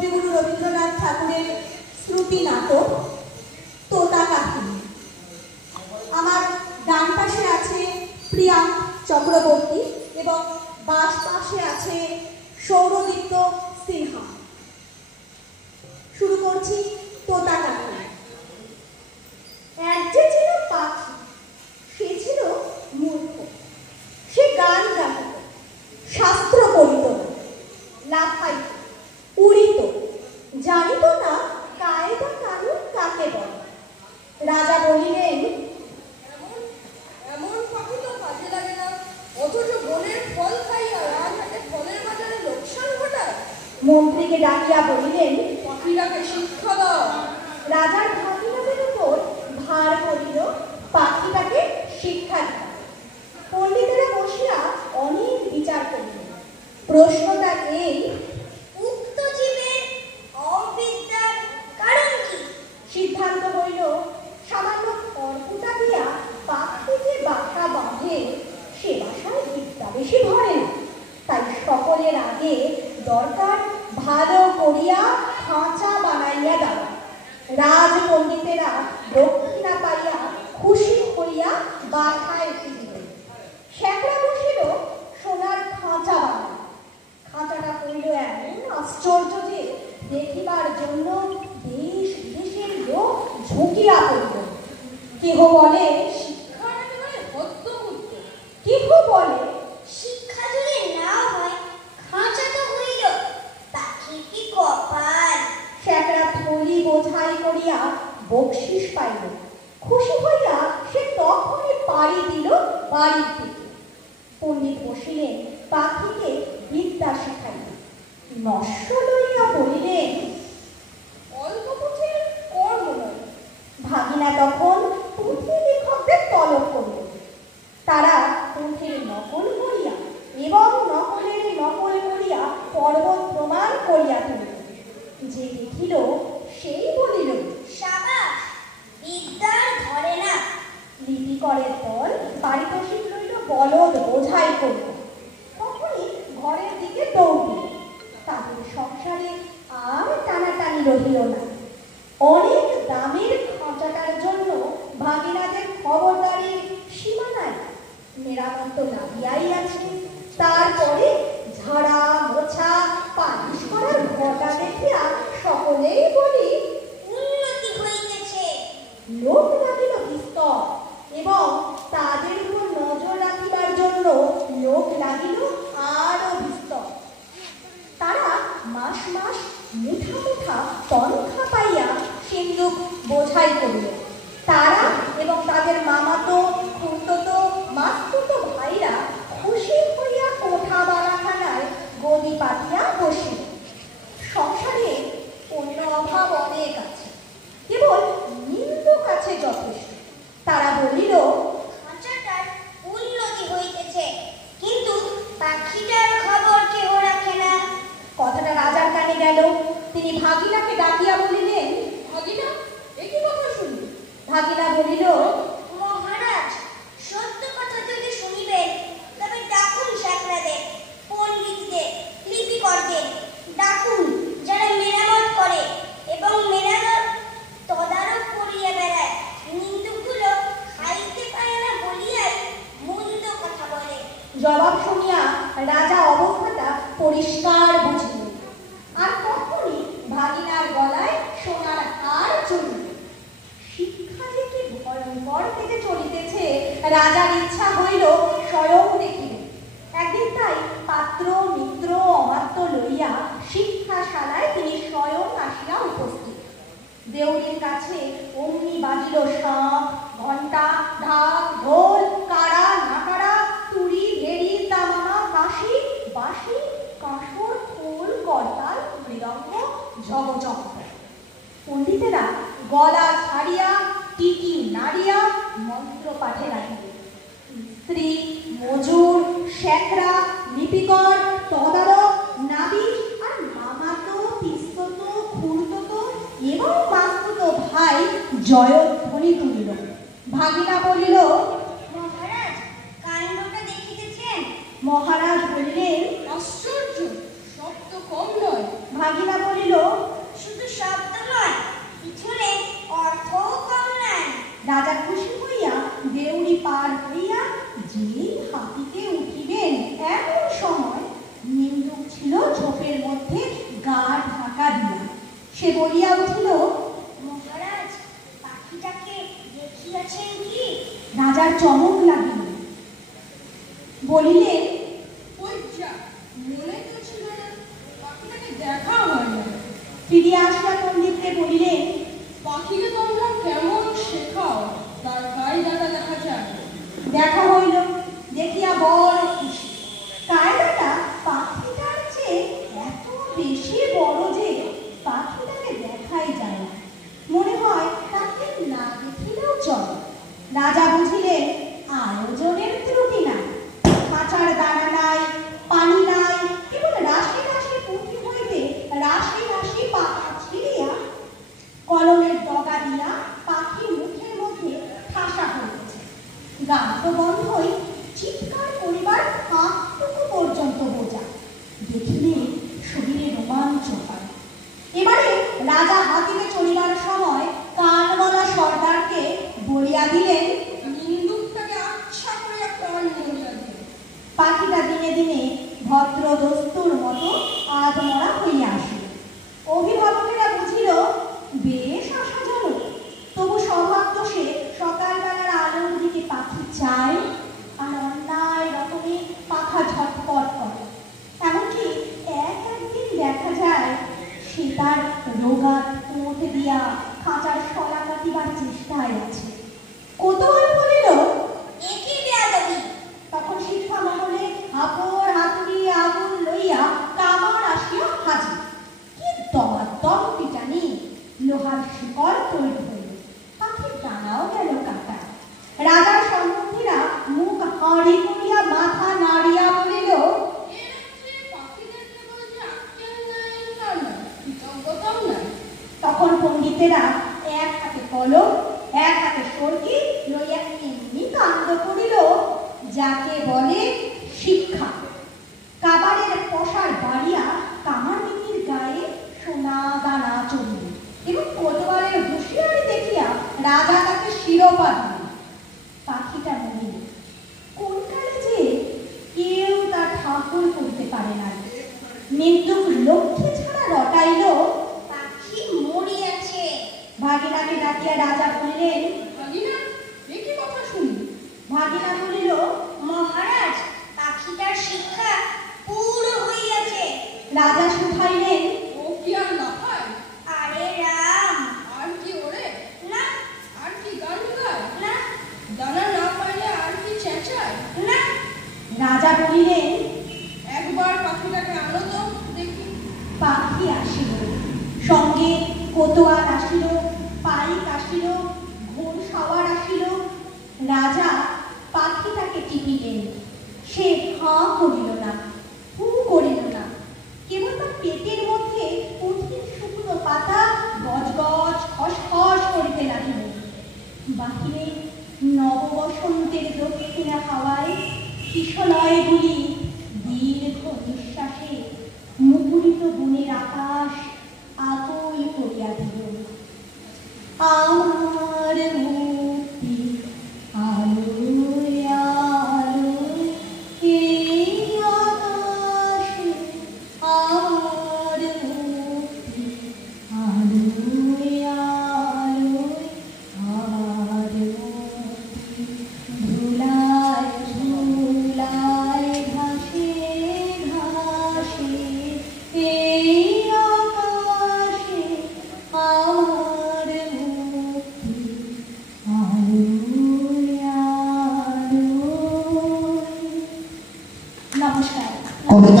কবিগুরু রবীন্দ্রনাথ ঠাকুরের শ্রুতি নাটক তোতা কাহিনী। আমার ডান পাশে আছে প্রিয়াঙ্ক চক্রবর্তী এবং বাস পাশে আছে সৌরদীপ্ত সিনহা। শুরু করছি তোতা কাহিনী। এক যে ছিল পাখি, সে ছিল মূর্খ। সে গান গাইত, শাস্ত্র পড়িত না, লাফাইত, উড়িত, জানিত না কায়দা কানুন কাকে বলে। রাজা বলিলেন, এমন পাখি তো কাজে লাগে না, অথচ বনের ফল খাইয়া রাজহাটে ফলের বাজারে লোকসান ঘটায়। মন্ত্রীকে ডাকিয়া বলিলেন, পাখিটাকে শিক্ষা দাও। রাজার ভাগিনাদের উপর ভার পড়িল পাখিটাকে শিক্ষা দিতে। পণ্ডিতেরা বসিয়া অনেক বিচার করিল। প্রশ্নটা এই, উক্ত জীবের অবিদ্যার কারণ কি? সিদ্ধান্ত হইল, সামান্য খড়কুটা দিয়া পাখি যে বাসা বাঁধে সে বাসায় বিদ্যা বেশি ধরে না। তাই সকলের আগে দরকার ভালো করিয়া খাঁচা বানাইয়া দেওয়া। রাজ পণ্ডিতেরা দক্ষিণা পাইয়া খুশি হইয়া বাসায় ফিরিল। শেখরা বসিল সোনার খাঁচা বানায়। খাঁচাটা করিল এমন আশ্চর্য যে দেখিবার জন্য দেশ বিদেশের লোক ঝুঁকিয়া পড়িল। কেহ বলে শিক্ষার একেবারে হদ্দবুদ্ধ, কেহ বলে শিক্ষা যদি না হয় খাঁচা তো হইল, পাখি কি কপাল। শেখরা থলি বোঝাই করিয়া বকশিস পাইল। খুশি হইয়া সে তখনই পাড়ি দিল বাড়ির দিকে। পণ্ডিত বসিলেন পাখিকে বিদ্যা শিখাইল। নস্য লইয়া বলিলেন, অল্প পুঁথির কর্ম নয়। ভাগিনা তখন পুঁথি লেখকদের তলব করিল। তারা পুঁথির নকল করিয়া এবং নকলের নকল করিয়া পর্বত প্রমাণ করিয়া তুলিল। যে দেখিল সেই বলিল, সাবাস, বিদ্যার ধরে না। লিপিকরের দল বাড়িতে শিখল বলদ বোঝাই করিল। তখনই ঘরের দিকে দৌড়িল। তাদের সংসারে আর টানাটানি রহিল না। অনেক দামের খাঁচাটার জন্য ভাগিনাদের খবরদারির সীমা নাই। মেরামত লাগিয়াই আছে। তারপরে ঝাড়া মোছা পালিশ করার ঘটা দেখিয়া সকলেই বলি, উন্নতি হইতেছে। লোক লাগিল বিস্তর এবং তাদের উপর নজর রাখিবার জন্য লোক লাগিল আরো বিস্তর। তারা মাস মাস মুঠা মুঠা তনখা পাইয়া সিন্ধুক বোঝাই করিল। তারা এবং তাদের মামাতো খুড়তো মাস্তুতো ভাইরা খুশি হইয়া কোঠা বালাখানায় গদি পাতিয়া বসিল। সংসারে অন্য অভাব অনেক আছে, কেবল নিন্দুক আছে যথেষ্ট। তারা বলিল, খাঁচাটার উন্নতি হইতেছে, কিন্তু পাখিটার খবর কেহ রাখে না। কথাটা রাজার কানে গেল। তিনি ভাগিনাকে ডাকিয়া বলিলেন, ভাগিনা, একই কথা শুনবি? ভাগিনা বলিল, মহারাজ, সত্য কথা যদি শুনিবেন তবে ডাকুন শেখরাদের, পণ্ডিতদের, লিপিকরদের ডাকুন, যারা মেরামত করে এবং মেরামত তদারক করিয়া বেড়ায়। নিন্দুকগুলো খাইতে পারে না বলিয়াই মন্দ কথা বলে। জবাব শুনিয়া রাজা অবস্থাটা পরিষ্কার বুঝিল। আর তখনই ভাগিনার গলায় সোনার হার চলিল। শিক্ষা যে কি ভয়ঙ্কর থেকে চলিতেছে রাজার ইচ্ছা হইল স্বয়ং দেখিবে। একদিন তাই পাত্র মিত্র অমাত্য লইয়া শিক্ষাশালায় তিনি স্বয়ং আসিয়া উপস্থিত। দেউড়ির কাছে অমনি বাজিল শাঁখ, ঘণ্টা, ঢাক, ঢোল, কাড়া, নাকাড়া, তুড়ি, ভেড়ি, তামামা, কাশি, বাঁশি, কাঁসর, খোল, করতাল, মৃদঙ্গ, ঝগঝগ। পণ্ডিতেরা গলা ছাড়িয়া টিকি নাড়িয়া মন্ত্র পাঠে লাগিল। স্ত্রী, মজুর, শেখরা, লিপিকর, তদারক, নাবিক আর মামাতো, পিস্ততো, খুড়তো এবং মাস্তুতো ভাই জয়ধ্বনি তুলিল। ভাগিনা বলিল, মহারাজ, কাণ্ডটা দেখিতেছেন? মহারাজ বলিলেন, আশ্চর্য, শব্দ কম নয়। ভাগিনা বলিল, সে বলিয়া উঠিল, মহারাজ, পাখিটাকে দেখিয়াছেন কি? রাজার চমক লাগিল। বলিলেন, ওই যা, মনে তো ছিল না, পাখিটাকে দেখা হয় না। ফিরিয়া আসিয়া পণ্ডিতকে বলিলেন, পাখিকে তোমরা কেমন শেখাও, তার কায়দাটা দেখা যায়। দেখা হইল, দেখিয়া বড় খুশি। কায়দাটা পাখিটার চেয়ে এত বেশি বড় যে পাখিটাকে দেখাই যায় না, মনে হয় তাকে না দেখিলেও চলে। রাজা বুঝিলেন আয়োজনের ত্রুটি নাই, খাঁচার দানা নাই, পানি নাই, কেবল রাশি রাশি পুঁথি হইতে রাশি রাশি পাতা ছিঁড়িয়া কলমের ডগা দিয়া পাখির মুখের মধ্যে ঠাসা হইতেছে। গান তো বন্ধই, চিৎকার করিবার ফাঁকটুকু পর্যন্ত বোঝা। দেখিলে শরীরে রোমাঞ্চ হয়। এবারে রাজা হাতিতে চড়িবার সময় কানওয়ালা সর্দারকে বলিয়া দিলেন, নিন্দুকটাকে আচ্ছা করে কান মরিয়া দিল। পাখিটা দিনে দিনে ভদ্র দস্তুর মতো আধমরা হইয়া আসিল। অভিভাবকেরা বুঝিল বেশ আশাজনক, তবু স্বভাব দোষে সকালবেলার আলোর দিকে পাখি চায় আর অন্যায় রকমে পাখা ঝটপট করে। এমনকি একদিন দেখা যায় সে তার রোগা ঠোঁট দিয়া খাঁচার শলা কাটিবার চেষ্টায় আছে। কৌতূহল বলিল, এ কি বেয়াদবি! তখন শিক্ষা মহলে হাপড় হাতুড়ি আগুন লইয়া কামার আসিয়া হাজির। কি দমাদম পিটানি! লোহার শিকড় তৈরি হইল, পাখির ডানাও গেল কাটা। রাজার সম্বন্ধীরা মুখ হাঁড়ি করিয়া মাথা নাড়িয়া বলিল, পাখিদের কেবল যে আক্কেল নাই তা না, কৃতজ্ঞতাও নাই। তখন পণ্ডিতেরা এক হাতে কলম এক হাতে সরকি লইয়া এমনি কাণ্ড করিল যাকে বলে শিক্ষা। কাবারের পশার বাড়িয়া কামারমিতির গায়ে সোনা দানা চড়িল এবং কোতোয়ালের হুঁশিয়ারি দেখিয়া রাজা তাকে শিরোপা দিল। পাখিটা মরিল। কোনকালে যে কেউ তার ঠাকুর করতে পারে না। নিন্দুক লক্ষ্মী ছাড়া রটাইল, পাখি মরিয়াছে। ভাগিনাকে ডাকিয়া রাজা বলিলেন, ভাগিনা, এ কি কথা শুনি? ভাগিনা বলিল, মহারাজ, পাখিটার শিক্ষা পুরো হইয়াছে। রাজা শুধাইলেন, ও কি আর লাফায়? আরে রাম! আর কি ওরে? না, আর কি গান গায়? না, দানা না পাইলে আর কি চেঁচায়? না। রাজা বলিলেন, একবার পাখিটাকে আনো তো দেখি। পাখি আসিল, সঙ্গে কোতোয়াল আসিল, পাইক আসিল, ঘোর সওয়ার আসিল। রাজা পাখিটাকে টিপিলেন। সে হাঁ করিল না, হু করিল না, কেবল তার পেটের মধ্যে পুঁথির শুকনো পাতা গজ গজ খসখস করিতে লাগিল। বাহিরে নববসন্তের দক্ষিণা হাওয়ায় কিশলয়গুলি দীর্ঘ নিঃশ্বাসে মুকুলিত বনের আকাশ আকই করিয়া দিল। আম